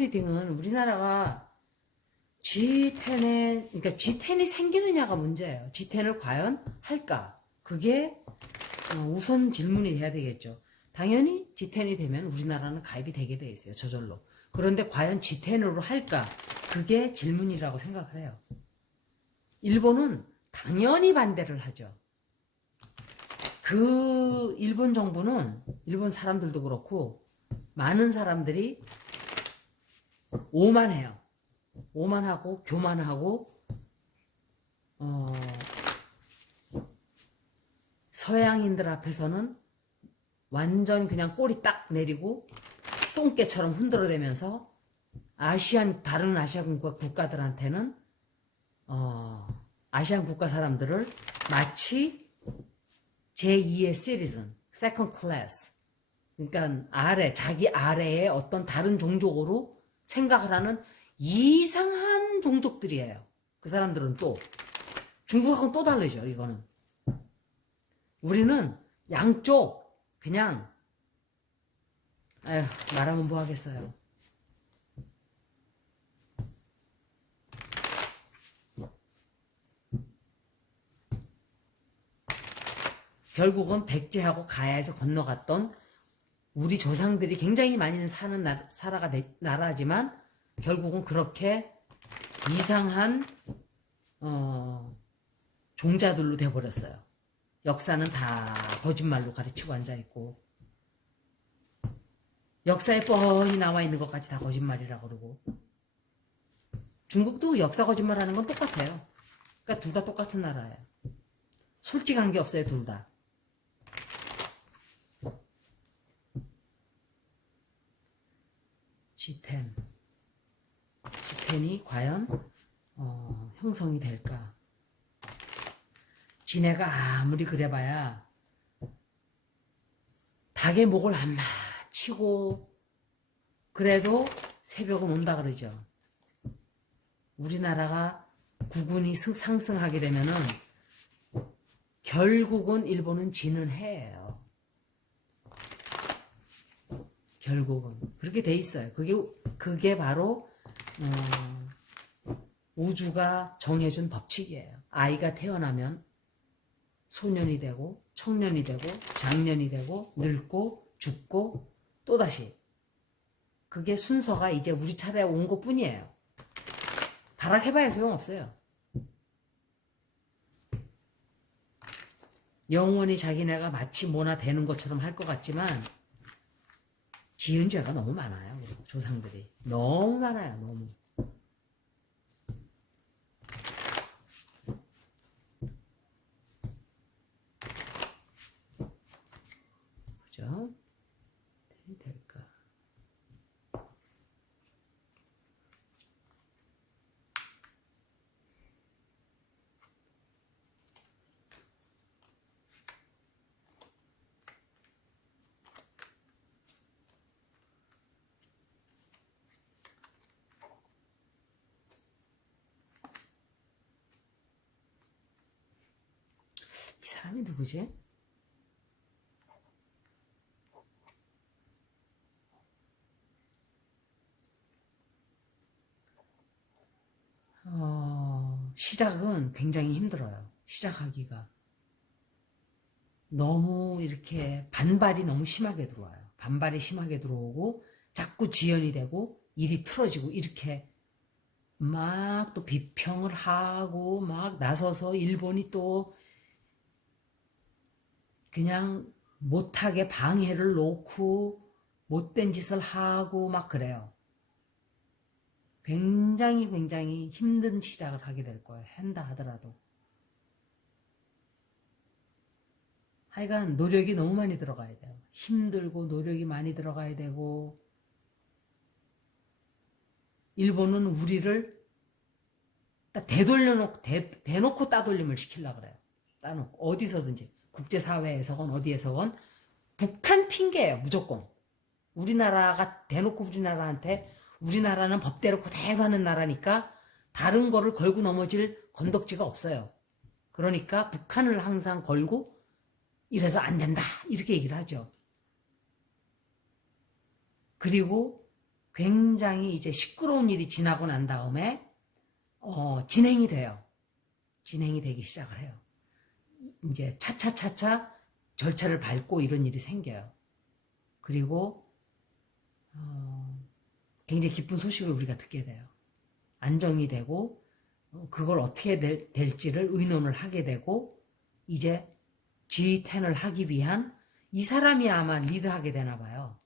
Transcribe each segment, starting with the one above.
리딩은 우리나라가 G10에, 그러니까 G10이 생기느냐가 문제예요. G10을 과연 할까? 그게 우선 질문이 돼야 되겠죠. 당연히 G10이 되면 우리나라는 가입이 되게 돼 있어요. 저절로. 그런데 과연 G10으로 할까? 그게 질문이라고 생각을 해요. 일본은 당연히 반대를 하죠. 그 일본 정부는, 일본 사람들도 그렇고 많은 사람들이 오만해요. 오만하고 교만하고 서양인들 앞에서는 완전 그냥 꼬리 딱 내리고 똥개처럼 흔들어대면서 다른 아시안 국가들한테는 아시안 국가 사람들을 마치 제2의 citizen, second class, 그러니까 자기 아래의 어떤 다른 종족으로 생각을 하는 이상한 종족들이에요. 그 사람들은 또 중국하고는 또 다르죠. 이거는 우리는 양쪽 그냥 말하면 뭐 하겠어요. 결국은 백제하고 가야에서 건너갔던 우리 조상들이 굉장히 많이 사는 나라지만 결국은 그렇게 이상한 종자들로 돼버렸어요. 역사는 다 거짓말로 가르치고 앉아있고 역사에 뻔히 나와 있는 것까지 다 거짓말이라고 그러고 중국도 역사 거짓말하는 건 똑같아요. 그러니까 둘 다 똑같은 나라예요. 솔직한 게 없어요. 둘 다. G10이 과연 형성이 될까? 지네가 아무리 그래봐야 닭의 목을 안 맞히고 그래도 새벽은 온다 그러죠. 우리나라가 국운이 상승하게 되면은 결국은 일본은 지는 해예요. 결국은 그렇게 돼 있어요. 그게 바로 우주가 정해준 법칙이에요. 아이가 태어나면 소년이 되고 청년이 되고 장년이 되고 늙고 죽고 또다시 그게 순서가 이제 우리 차례에 온 것뿐이에요. 타락해봐야 소용없어요. 영원히 자기네가 마치 뭐나 되는 것처럼 할 것 같지만 지은 죄가 너무 많아요. 조상들이 너무 많아요. 너무. 그죠? 될까? 이 사람이 누구지? 시작은 굉장히 힘들어요. 시작하기가. 너무 이렇게 반발이 너무 심하게 들어와요. 반발이 심하게 들어오고 자꾸 지연이 되고 일이 틀어지고 이렇게 막 또 비평을 하고 막 나서서 일본이 또 그냥 못하게 방해를 놓고 못된 짓을 하고 막 그래요. 굉장히 힘든 시작을 하게 될 거예요. 한다 하더라도. 하여간 노력이 너무 많이 들어가야 돼요. 힘들고 노력이 많이 들어가야 되고 일본은 우리를 대놓고 따돌림을 시키려고 그래요. 따놓고 어디서든지 국제사회에서건 어디에서건 북한 핑계예요. 무조건. 우리나라가 대놓고 우리나라한테 우리나라는 법대로 그대로 하는 나라니까 다른 거를 걸고 넘어질 건덕지가 없어요. 그러니까 북한을 항상 걸고 이래서 안 된다 이렇게 얘기를 하죠. 그리고 굉장히 이제 시끄러운 일이 지나고 난 다음에 진행이 돼요. 진행이 되기 시작을 해요. 이제 차차차차 절차를 밟고 이런 일이 생겨요. 그리고 굉장히 기쁜 소식을 우리가 듣게 돼요. 안정이 되고 그걸 어떻게 될지를 의논을 하게 되고 이제 G10을 하기 위한 이 사람이 아마 리드하게 되나 봐요.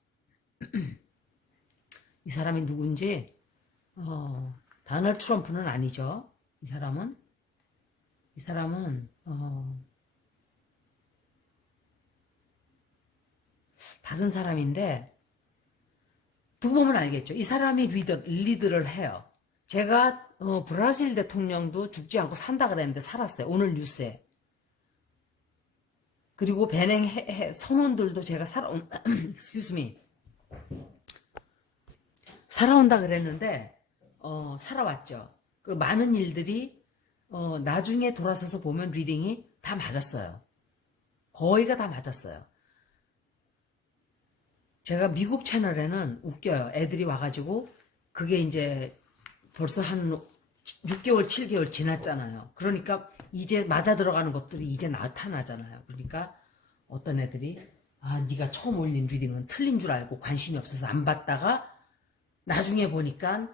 이 사람이 누군지 다널드 트럼프는 아니죠. 이 사람은 다른 사람인데 두고 보면 알겠죠. 이 사람이 리드를 해요. 제가 브라질 대통령도 죽지 않고 산다 그랬는데 살았어요. 오늘 뉴스에. 그리고 베냉 선원들도 제가 excuse me. 살아온다 그랬는데 살아왔죠. 그리고 많은 일들이 나중에 돌아서서 보면 리딩이 다 맞았어요. 거의가 다 맞았어요. 제가 미국 채널에는 웃겨요. 애들이 와가지고 그게 이제 벌써 한 6개월, 7개월 지났잖아요. 그러니까 이제 맞아 들어가는 것들이 이제 나타나잖아요. 그러니까 어떤 애들이 네가 처음 올린 리딩은 틀린 줄 알고 관심이 없어서 안 봤다가 나중에 보니까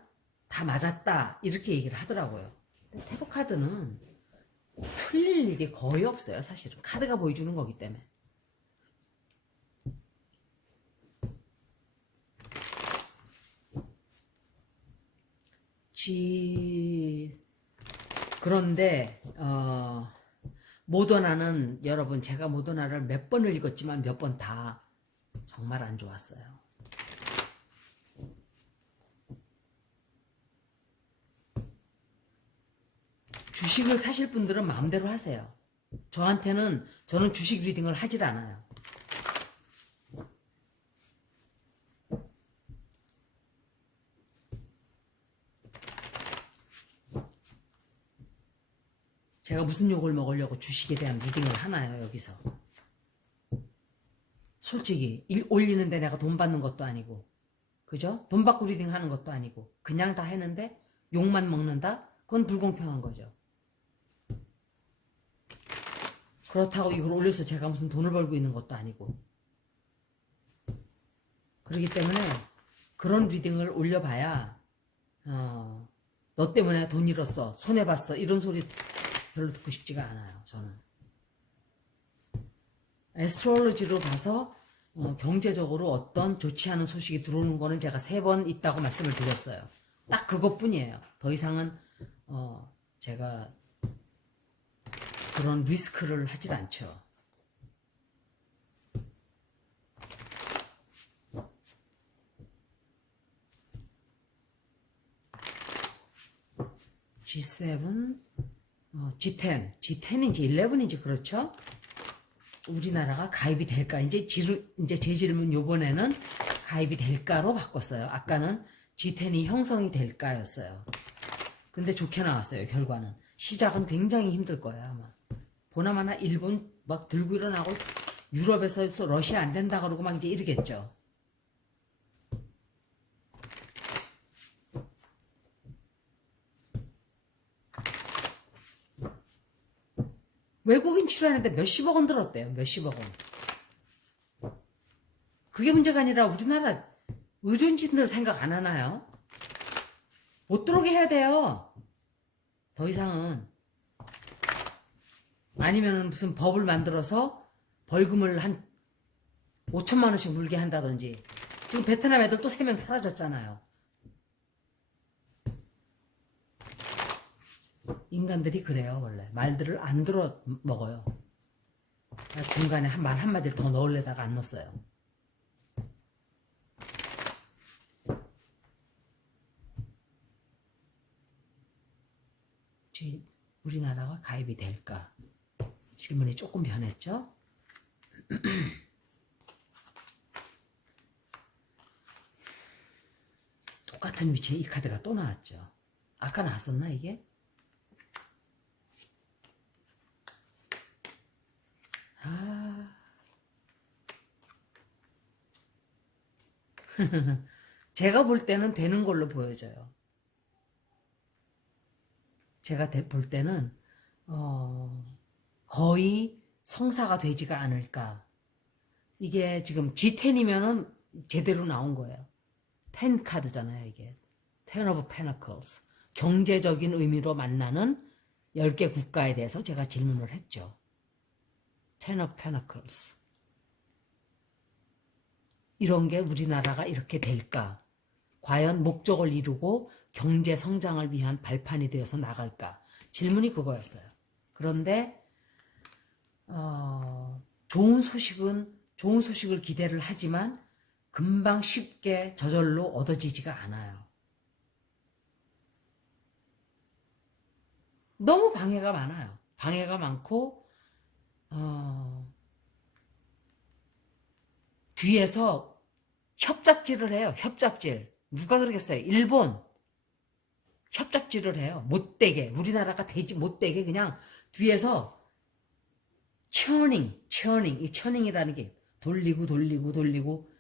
다 맞았다 이렇게 얘기를 하더라고요. 근데 테로 카드는 틀릴 일이 거의 없어요. 사실은 카드가 보여주는 거기 때문에. 그런데 모더나는 여러분 제가 모더나를 몇 번을 읽었지만 몇 번 다 정말 안 좋았어요. 주식을 사실 분들은 마음대로 하세요. 저는 주식 리딩을 하질 않아요. 제가 무슨 욕을 먹으려고 주식에 대한 리딩을 하나요, 여기서. 솔직히 올리는데 내가 돈 받는 것도 아니고 그죠? 돈 받고 리딩 하는 것도 아니고 그냥 다 했는데 욕만 먹는다? 그건 불공평한 거죠. 그렇다고 이걸 올려서 제가 무슨 돈을 벌고 있는 것도 아니고 그렇기 때문에 그런 리딩을 올려봐야 너 때문에 돈 잃었어, 손해봤어 이런 소리 별로 듣고 싶지가 않아요. 저는 애스트롤로지로 봐서 경제적으로 어떤 좋지 않은 소식이 들어오는 거는 제가 3번 있다고 말씀을 드렸어요. 딱 그것뿐이에요. 더 이상은 제가 그런 리스크를 하질 않죠. G7, G10인지 11인지 그렇죠? 우리나라가 가입이 될까? 이제 제 질문 요번에는 가입이 될까로 바꿨어요. 아까는 G10이 형성이 될까였어요. 근데 좋게 나왔어요. 결과는. 시작은 굉장히 힘들 거예요. 아마. 보나마나 일본 막 들고 일어나고 유럽에서 러시아 안 된다 그러고 막 이제 이러겠죠. 외국인 출연했는데 몇십억 원 들었대요. 몇십억 원. 그게 문제가 아니라 우리나라 의료진들 생각 안 하나요? 못 들어오게 해야 돼요. 더 이상은. 아니면 무슨 법을 만들어서 벌금을 한 5천만 원씩 물게 한다든지. 지금 베트남 애들 또 3명 사라졌잖아요. 인간들이 그래요. 원래 말들을 안 들어 먹어요. 중간에 말 한마디 더 넣으려다가 안 넣었어요. 우리나라가 가입이 될까? 질문이 조금 변했죠? 똑같은 위치에 이 카드가 또 나왔죠. 아까 나왔었나 이게? 제가 볼 때는 되는 걸로 보여져요. 제가 볼 때는 거의 성사가 되지가 않을까. 이게 지금 G10이면은 제대로 나온 거예요. 10 카드잖아요, 이게. 10 of Pentacles. 경제적인 의미로 만나는 10개 국가에 대해서 제가 질문을 했죠. 10 of Pentacles. 이런 게 우리나라가 이렇게 될까? 과연 목적을 이루고 경제 성장을 위한 발판이 되어서 나갈까? 질문이 그거였어요. 그런데 좋은 소식을 기대를 하지만 금방 쉽게 저절로 얻어지지가 않아요. 너무 방해가 많아요. 방해가 많고 뒤에서 협잡질을 해요. 협잡질. 누가 그러겠어요? 일본 협잡질을 해요. 못되게. 우리나라가 되지 못되게 그냥 뒤에서 churning. 이 churning이라는 게 돌리고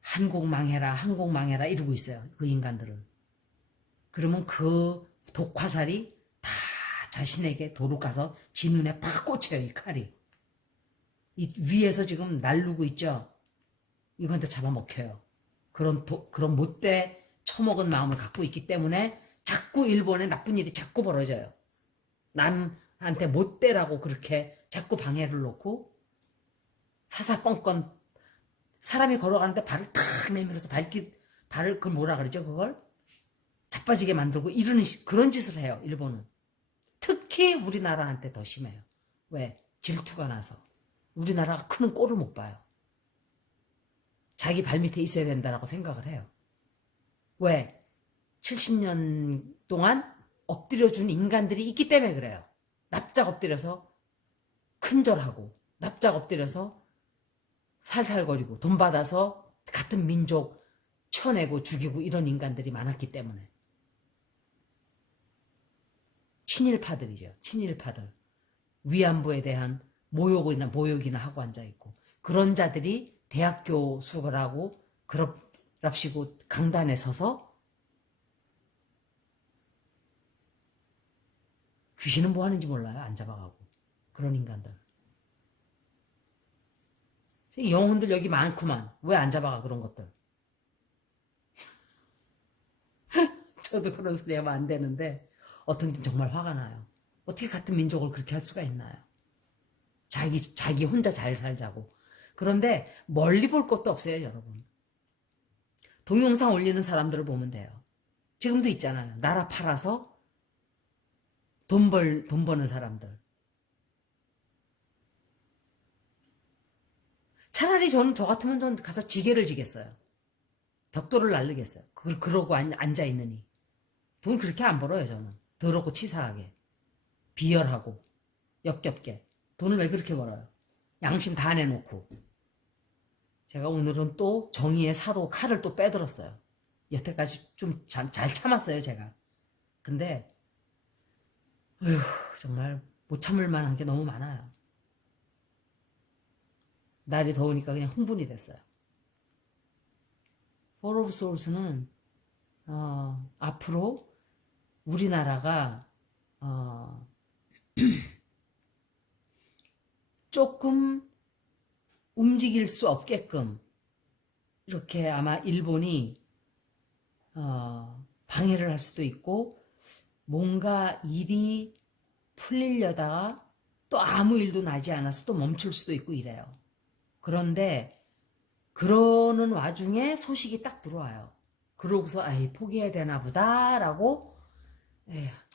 한국 망해라 이러고 있어요. 그 인간들은. 그러면 그 독화살이 다 자신에게 도로 가서 지 눈에 팍 꽂혀요. 이 칼이. 이 위에서 지금 날르고 있죠. 이거한테 잡아먹혀요. 그런 못돼 처먹은 마음을 갖고 있기 때문에 자꾸 일본에 나쁜 일이 자꾸 벌어져요. 남한테 못되라고 그렇게 자꾸 방해를 놓고 사사건건 사람이 걸어가는데 발을 탁 내밀어서 발을 그걸 뭐라 그러죠 그걸? 자빠지게 만들고 이런 그런 짓을 해요. 일본은. 특히 우리나라한테 더 심해요. 왜? 질투가 나서. 우리나라가 크는 꼴을 못 봐요. 자기 발밑에 있어야 된다고 생각을 해요. 왜? 70년 동안 엎드려준 인간들이 있기 때문에 그래요. 납작 엎드려서 큰절하고 납작 엎드려서 살살거리고 돈 받아서 같은 민족 쳐내고 죽이고 이런 인간들이 많았기 때문에. 친일파들이죠. 친일파들. 위안부에 대한 모욕이나 하고 앉아있고 그런 자들이 대학교 수업을 하고 그럽시고 강단에 서서 귀신은 뭐 하는지 몰라요. 안 잡아가고. 그런 인간들. 영혼들 여기 많구만. 왜 안 잡아가 그런 것들. 저도 그런 소리 하면 안 되는데 어떤 분 정말 화가 나요. 어떻게 같은 민족을 그렇게 할 수가 있나요? 자기 혼자 잘 살자고. 그런데 멀리 볼 것도 없어요, 여러분. 동영상 올리는 사람들을 보면 돼요. 지금도 있잖아요. 나라 팔아서 돈 버는 사람들. 차라리 저 같으면 전 가서 지게를 지겠어요. 벽돌을 날르겠어요. 그러고 앉아있느니. 돈 그렇게 안 벌어요, 저는. 더럽고 치사하게. 비열하고. 역겹게. 돈을 왜 그렇게 벌어요? 양심 다 내놓고. 제가 오늘은 또 정의의 사도 칼을 또 빼들었어요. 여태까지 좀 잘 참았어요, 제가. 근데, 어휴, 정말 못 참을 만한 게 너무 많아요. 날이 더우니까 그냥 흥분이 됐어요. Four of Souls는 앞으로 우리나라가 조금 움직일 수 없게끔 이렇게 아마 일본이 방해를 할 수도 있고 뭔가 일이 풀리려다가 또 아무 일도 나지 않아서 또 멈출 수도 있고 이래요. 그런데 그러는 와중에 소식이 딱 들어와요. 그러고서 아이 포기해야 되나 보다 라고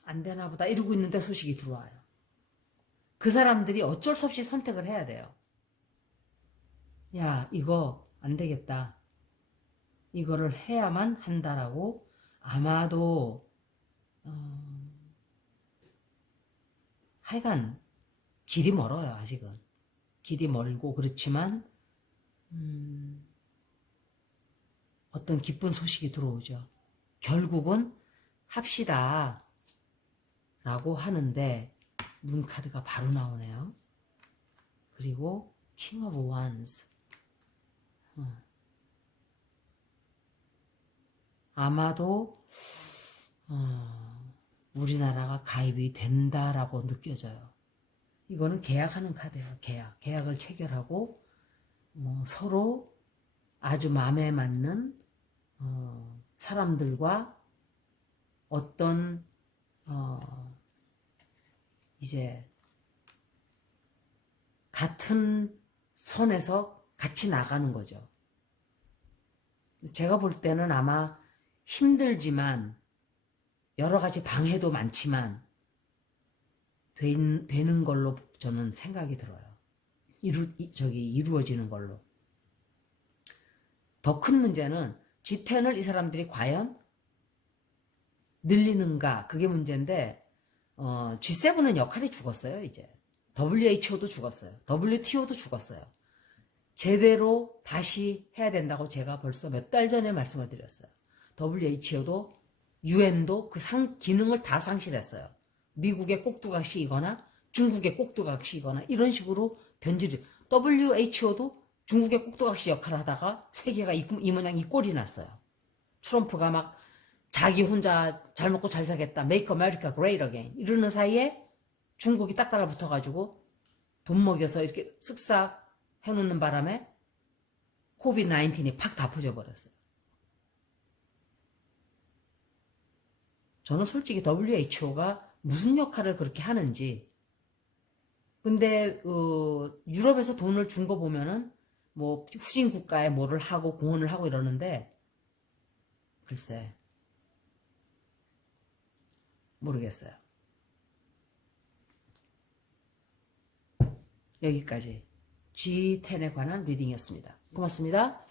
안 되나 보다 이러고 있는데 소식이 들어와요. 그 사람들이 어쩔 수 없이 선택을 해야 돼요. 야 이거 안 되겠다. 이거를 해야만 한다라고 아마도 하여간 길이 멀어요. 아직은. 길이 멀고 그렇지만 어떤 기쁜 소식이 들어오죠. 결국은 합시다 라고 하는데 문 카드가 바로 나오네요. 그리고 King of Wands 아마도 우리나라가 가입이 된다라고 느껴져요. 이거는 계약하는 카드예요. 계약을 체결하고 서로 아주 마음에 맞는 사람들과 어떤 이제 같은 선에서 같이 나가는 거죠. 제가 볼 때는 아마 힘들지만 여러 가지 방해도 많지만 되는 걸로 저는 생각이 들어요. 이루어지는 걸로. 더 큰 문제는 G10을 이 사람들이 과연 늘리는가, 그게 문제인데 G7은 역할이 죽었어요. 이제 WHO도 죽었어요. WTO도 죽었어요. 제대로 다시 해야 된다고 제가 벌써 몇 달 전에 말씀을 드렸어요. WHO도 UN도 그 기능을 다 상실했어요. 미국의 꼭두각시이거나 중국의 꼭두각시이거나 이런 식으로 변질이. WHO도 중국의 꼭두각시 역할을 하다가 세계가 이 모양 이 꼴이 났어요. 트럼프가 막 자기 혼자 잘 먹고 잘 살겠다, Make America Great Again 이러는 사이에 중국이 딱 달라붙어가지고 돈 먹여서 이렇게 쓱싹 해놓는 바람에 코비드-19이 팍 다 퍼져버렸어요. 저는 솔직히 WHO가 무슨 역할을 그렇게 하는지, 근데 유럽에서 돈을 준 거 보면은 뭐 후진 국가에 뭐를 하고 공헌을 하고 이러는데 글쎄 모르겠어요. 여기까지 G10에 관한 리딩이었습니다. 고맙습니다.